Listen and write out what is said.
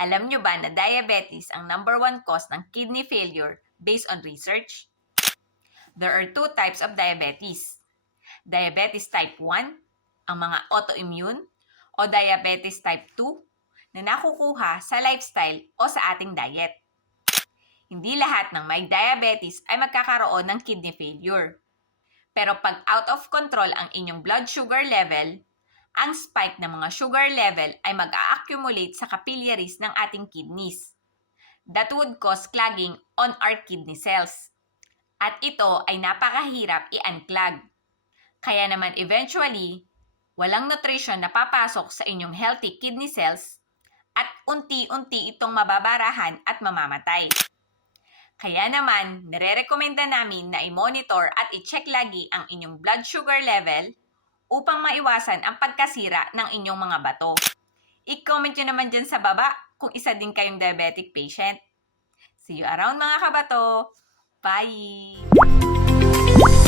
Alam nyo ba na diabetes ang number 1 cause ng kidney failure based on research? There are 2 types of diabetes. Diabetes type 1, ang mga autoimmune, o diabetes type 2 na nakukuha sa lifestyle o sa ating diet. Hindi lahat ng may diabetes ay magkakaroon ng kidney failure. Pero pag out of control ang inyong blood sugar level, ang spike ng mga sugar level ay mag-a-accumulate sa capillaries ng ating kidneys. That would cause clogging on our kidney cells. At ito ay napakahirap i-unclog. Kaya naman eventually, walang nutrition na papasok sa inyong healthy kidney cells at unti-unti itong mababarahan at mamamatay. Kaya naman, nire-rekomenda namin na i-monitor at i-check lagi ang inyong blood sugar level upang maiwasan ang pagkasira ng inyong mga bato. I-comment nyo naman dyan sa baba kung isa din kayong diabetic patient. See you around mga kabato! Bye!